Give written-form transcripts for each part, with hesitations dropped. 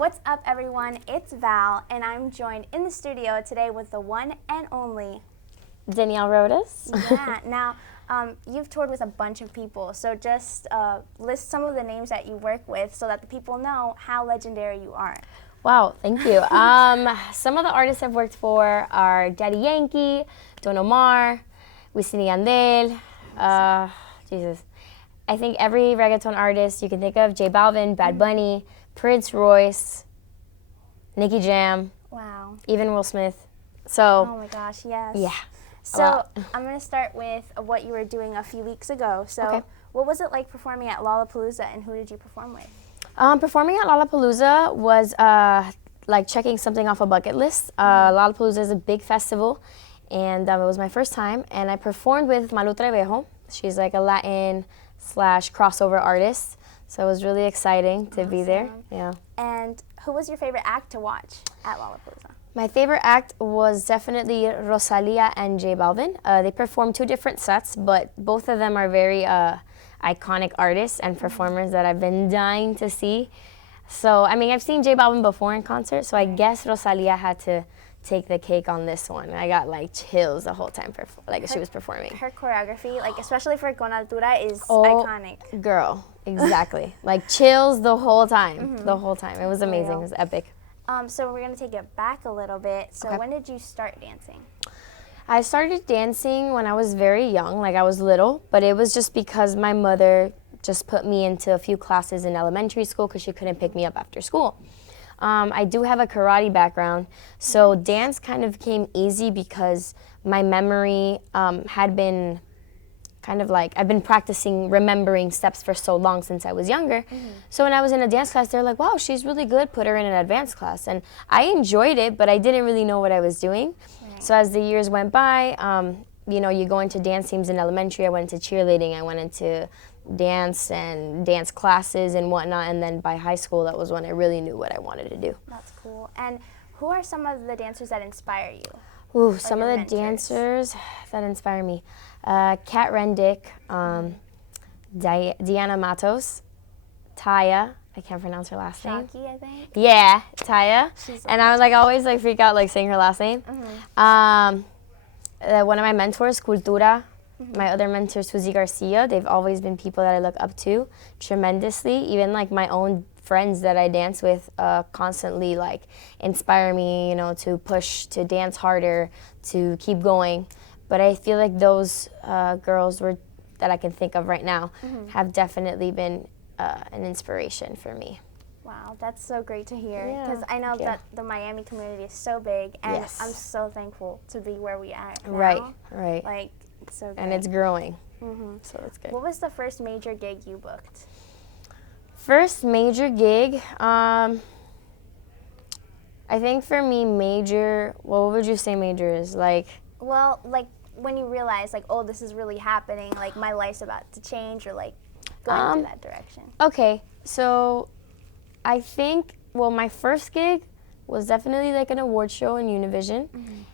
What's up, everyone? It's Val, and I'm joined in the studio today with the one and only Danielle Rodas. Yeah. Now, you've toured with a bunch of people, so just list some of the names that you work with so that the people know how legendary you are. Wow, thank you. Some of the artists I've worked for are Daddy Yankee, Don Omar, Wisin y Yandel, Jesus. I think every reggaeton artist you can think of, J Balvin, Bad Bunny, Prince Royce, Nicky Jam. Wow. Even Will Smith. So. Oh my gosh, yes. Yeah. So I'm going to start with what you were doing a few weeks ago. So what was it like performing at LApalooza, and who did you perform with? Performing at LApalooza was like checking something off a bucket list. LApalooza is a big festival, and it was my first time. And I performed with Maluma. She's like a Latin/crossover artist. So it was really exciting to be there. Yeah. And who was your favorite act to watch at LApalooza? My favorite act was definitely Rosalia and J Balvin. They performed two different sets, but both of them are very iconic artists and performers that I've been dying to see. So, I mean, I've seen J Balvin before in concert, so I guess Rosalia had to take the cake on this one. I got like chills the whole time, she was performing. Her choreography, like especially for Con Altura, is iconic. Girl, exactly. Like chills the whole time, the whole time. It was amazing, it was epic. So we're going to take it back a little bit. So when did you start dancing? I started dancing when I was very young, like I was little, but it was just because my mother just put me into a few classes in elementary school because she couldn't pick me up after school. I do have a karate background, so dance kind of came easy because my memory had been kind of like, I've been practicing remembering steps for so long since I was younger. So when I was in a dance class, they're like, wow, she's really good, put her in an advanced class. And I enjoyed it, but I didn't really know what I was doing. So as the years went by, you know, you go into dance teams in elementary. I went into cheerleading, I went into dance and dance classes and whatnot, and then by high school, that was when I really knew what I wanted to do. That's cool. And who are some of the dancers that inspire you? Ooh, some of the dancers that inspire me. Kat Rendick, Diana Matos, Taya, I can't pronounce her last name. Shaki, I think? Yeah, Taya. And I was like always like freak out like saying her last name. One of my mentors, Cultura, my other mentor, Suzy Garcia, they've always been people that I look up to tremendously. Even like my own friends that I dance with constantly like inspire me, you know, to push, to dance harder, to keep going. But I feel like those girls that I can think of right now have definitely been an inspiration for me. Wow, that's so great to hear, because I know that the Miami community is so big, and I'm so thankful to be where we are now. Right. Like, it's so great. And it's growing, so that's good. What was the first major gig you booked? First major gig, I think for me major, what would you say major is? Like? Well, like when you realize like, oh, this is really happening, like my life's about to change, or like going through that direction. Okay, so I think, well, my first gig was definitely like an award show in Univision,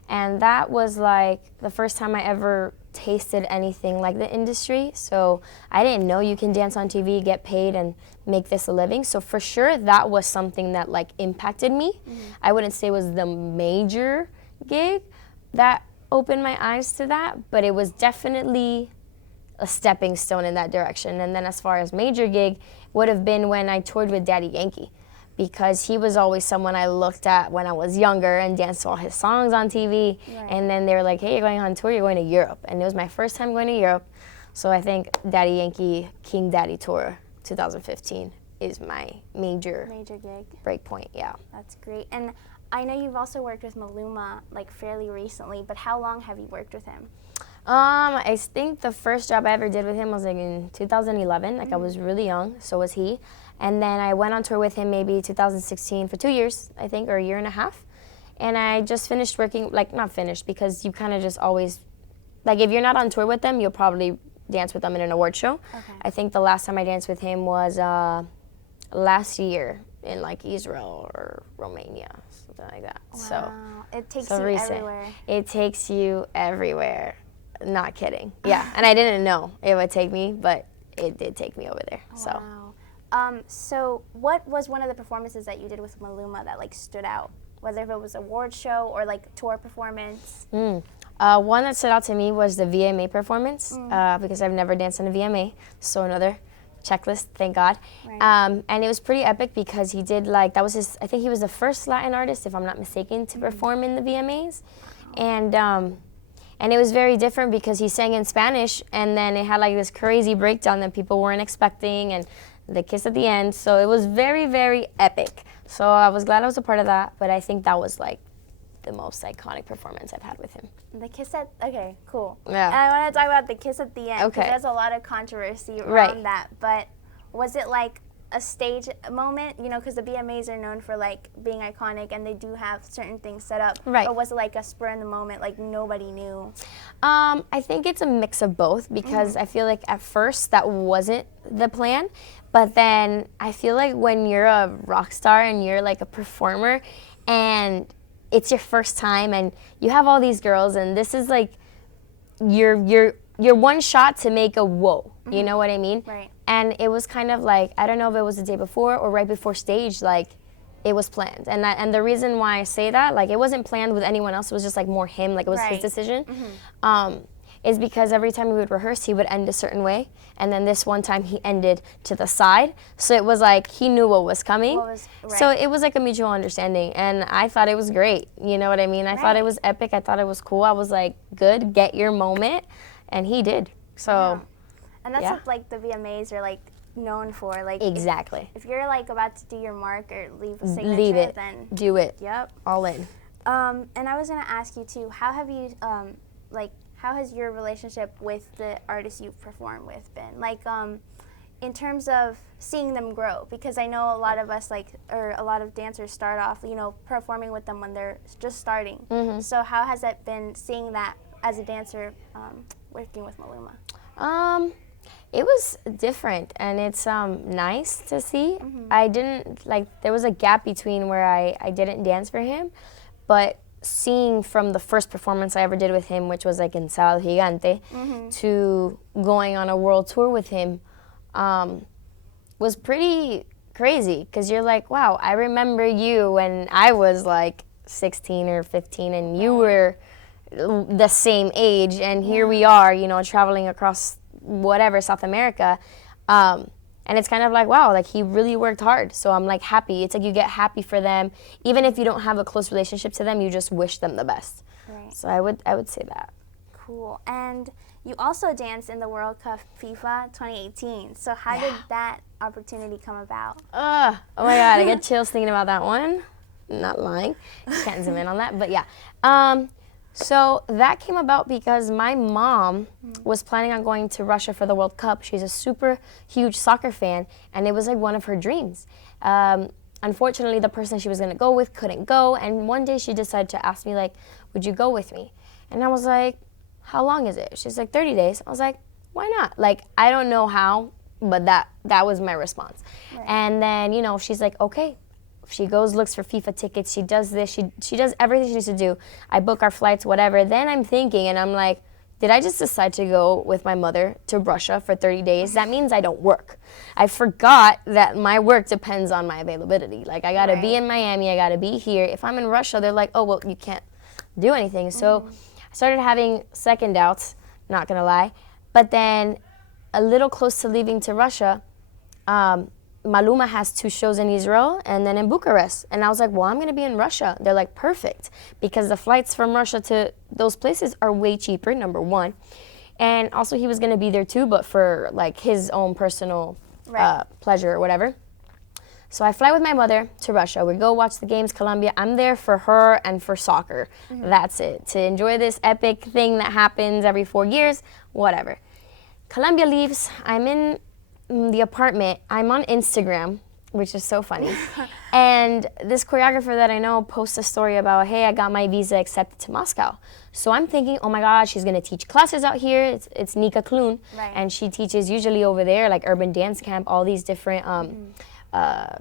and that was like the first time I ever tasted anything like the industry. So I didn't know you can dance on TV, get paid, and make this a living. So for sure that was something that like impacted me. I wouldn't say it was the major gig that opened my eyes to that, but it was definitely a stepping stone in that direction. And then as far as major gig would have been when I toured with Daddy Yankee, because he was always someone I looked at when I was younger and danced all his songs on TV. And then they were like, hey, you're going on tour, you're going to Europe. And it was my first time going to Europe. So I think Daddy Yankee King Daddy Tour 2015 is my major gig. Break point, yeah. That's great. And I know you've also worked with Maluma like fairly recently, but how long have you worked with him? I think the first job I ever did with him was like in 2011. Like I was really young, so was he. And then I went on tour with him maybe 2016 for 2 years, I think, or a year and a half. And I just finished working, like not finished, because you kind of just always, like if you're not on tour with them, you'll probably dance with them in an award show. I think the last time I danced with him was last year in like Israel or Romania, something like that. Wow. So it takes so you recent. everywhere. It takes you everywhere. Not kidding. Yeah, and I didn't know it would take me, but it did take me over there. So. Wow. So what was one of the performances that you did with Maluma that like stood out? Whether if it was award show or like tour performance? One that stood out to me was the VMA performance because I've never danced in a VMA, so another checklist, thank God. Right. And it was pretty epic because he did like, that was his, I think he was the first Latin artist, if I'm not mistaken, to perform in the VMAs. And it was very different because he sang in Spanish and then it had like this crazy breakdown that people weren't expecting and the kiss at the end. So it was very, very epic. So I was glad I was a part of that, but I think that was like the most iconic performance I've had with him. The kiss at, okay, cool. Yeah. And I want to talk about the kiss at the end because Okay. there's a lot of controversy around that. But was it like a stage moment, you know, because the VMAs are known for like being iconic and they do have certain things set up. Right. Or was it like a spur in the moment, like nobody knew? I think it's a mix of both because I feel like at first that wasn't the plan, but then I feel like when you're a rock star and you're like a performer and it's your first time and you have all these girls and this is like your one shot to make a whoa, you know what I mean? Right. And it was kind of like, I don't know if it was the day before or right before stage, like it was planned. And the reason why I say that, like it wasn't planned with anyone else, it was just like more him, like it was his decision, is because every time we would rehearse, he would end a certain way. And then this one time he ended to the side. So it was like, he knew what was coming. So it was like a mutual understanding. And I thought it was great, you know what I mean? I thought it was epic, I thought it was cool. I was like, good, get your moment. And he did, so. And that's what like the VMAs are like known for. Like exactly. If you're like about to do your mark or leave a signature, leave it. then do it. Yep. All in. And I was gonna ask you too, how have you how has your relationship with the artists you've performed with been? Like in terms of seeing them grow, because I know a lot of us or a lot of dancers start off, you know, performing with them when they're just starting. So how has it been seeing that as a dancer working with Maluma? It was different and it's nice to see. I didn't, like, there was a gap between where I didn't dance for him, but seeing from the first performance I ever did with him, which was like in Sábado Gigante, to going on a world tour with him was pretty crazy because you're like, wow, I remember you when I was like 16 or 15 and you were the same age and here we are, you know, traveling across whatever, South America. And it's kind of like, wow, like he really worked hard. So I'm like happy. It's like you get happy for them. Even if you don't have a close relationship to them, you just wish them the best. Right. So I would say that. Cool. And you also danced in the World Cup FIFA 2018. So how did that opportunity come about? Oh my God, I get chills thinking about that one. Not lying. Can't zoom in on that, but yeah. So that came about because my mom was planning on going to Russia for the World Cup. She's a super huge soccer fan, and it was like one of her dreams. Unfortunately, the person she was gonna go with couldn't go, and one day she decided to ask me, like, would you go with me? And I was like, how long is it? She's like, 30 days. I was like, why not? Like, I don't know how, but that was my response. Right. And then, you know, she's like, okay. She goes, looks for FIFA tickets, she does this, she does everything she needs to do. I book our flights, whatever. Then I'm thinking, and I'm like, did I just decide to go with my mother to Russia for 30 days? That means I don't work. I forgot that my work depends on my availability. Like, I gotta be in Miami, I gotta be here. If I'm in Russia, they're like, oh, well, you can't do anything. So I started having second doubts, not gonna lie. But then a little close to leaving to Russia, Maluma has 2 shows in Israel and then in Bucharest. And I was like, well, I'm going to be in Russia. They're like, perfect. Because the flights from Russia to those places are way cheaper, number one. And also he was going to be there too, but for like his own personal pleasure or whatever. So I fly with my mother to Russia. We go watch the games, Colombia. I'm there for her and for soccer. That's it. To enjoy this epic thing that happens every 4 years, whatever. Colombia leaves. I'm in the apartment. I'm on Instagram, which is so funny. And this choreographer that I know posts a story about, hey, I got my visa accepted to Moscow. So I'm thinking, oh my God, she's gonna teach classes out here. It's Nika Klun, and she teaches usually over there, like urban dance camp, all these different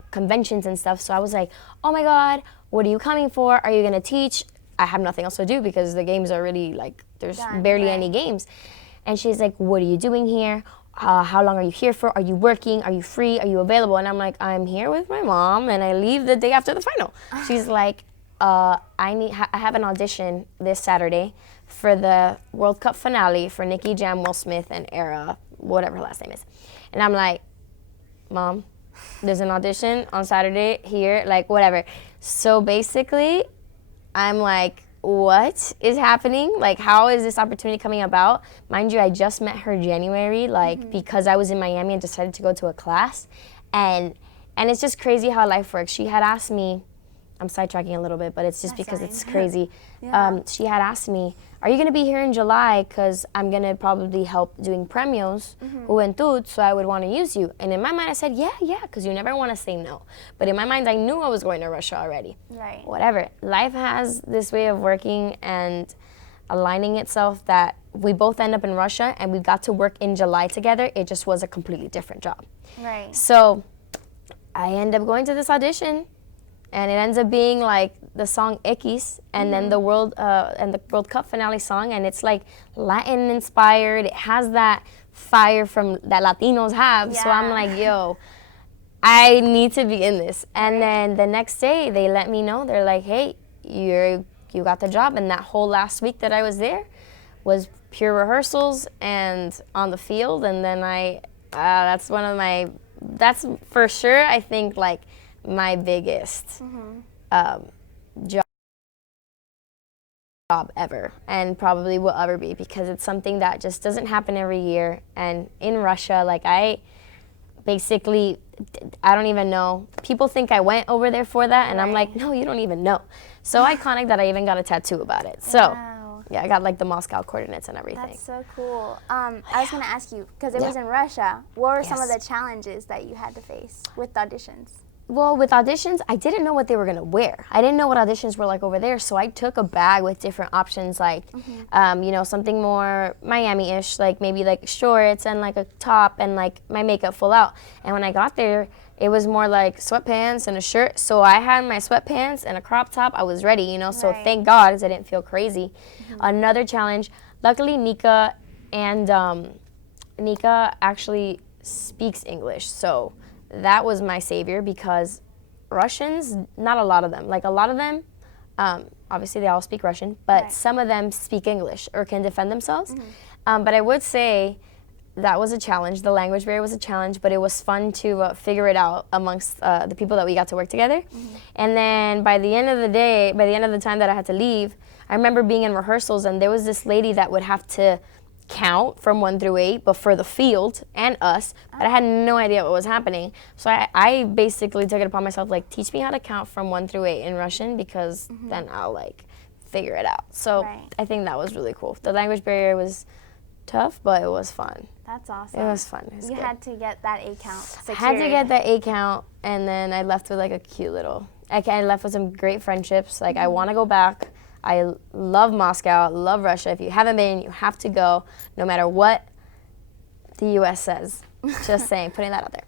conventions and stuff. So I was like, oh my God, what are you coming for? Are you gonna teach? I have nothing else to do because the games are really like, there's barely any games. And she's like, what are you doing here? how long are you here for? Are you working? Are you free? Are you available? And I'm like, I'm here with my mom, and I leave the day after the final. She's like, I have an audition this Saturday for the World Cup finale for Nicki Jam, Will Smith, and Era, whatever her last name is. And I'm like, Mom, there's an audition on Saturday here, like whatever. So basically, I'm like, what is happening? Like, how is this opportunity coming about? Mind you, I just met her January, like, because I was in Miami and decided to go to a class. And it's just crazy how life works. She had asked me, I'm sidetracking a little bit, but it's just because it's crazy. Yeah. She had asked me, are you going to be here in July? Because I'm going to probably help doing premios, Juventud, so I would want to use you. And in my mind, I said, yeah, because you never want to say no. But in my mind, I knew I was going to Russia already. Right. Whatever. Life has this way of working and aligning itself that we both end up in Russia, and we got to work in July together. It just was a completely different job. Right. So I end up going to this audition, and it ends up being like the song X, and then the World Cup finale song, and it's like Latin inspired. It has that fire from that Latinos have. So I'm like, yo, I need to be in this. And then the next day they let me know. They're like, hey, you got the job. And that whole last week that I was there was pure rehearsals and on the field. And then that's for sure, I think, like my biggest job ever, and probably will ever be, because it's something that just doesn't happen every year. And in Russia, like I don't even know. People think I went over there for that, and I'm like, no, you don't even know. So iconic that I even got a tattoo about it. So yeah, I got like the Moscow coordinates and everything. That's so cool. I was going to ask you, because it was in Russia, what were some of the challenges that you had to face with auditions? Well, with auditions, I didn't know what they were going to wear. I didn't know what auditions were like over there, so I took a bag with different options, like, something more Miami-ish, like maybe like shorts and like a top and like my makeup full out. And when I got there, it was more like sweatpants and a shirt. So I had my sweatpants and a crop top. I was ready, so thank God, because I didn't feel crazy. Another challenge, luckily Nika actually speaks English, so that was my savior, because Russians, not a lot of them. Like a lot of them, obviously they all speak Russian, but some of them speak English or can defend themselves. But I would say that was a challenge. The language barrier was a challenge, but it was fun to figure it out amongst the people that we got to work together. And then by the end of the time that I had to leave, I remember being in rehearsals, and there was this lady that would have to count from 1 through 8, but for the field and us, but I had no idea what was happening. So I basically took it upon myself, like, teach me how to count from 1 through 8 in Russian, because then I'll like figure it out. So I think that was really cool. The language barrier was tough, but it was fun. That's awesome. It was fun. It was you good. had to get that 8 count secured. Had to get that 8 count, and then I left with like a cute little, I left with some great friendships. Like I want to go back. I love Moscow, love Russia. If you haven't been, you have to go, no matter what the U.S. says. Just saying, putting that out there.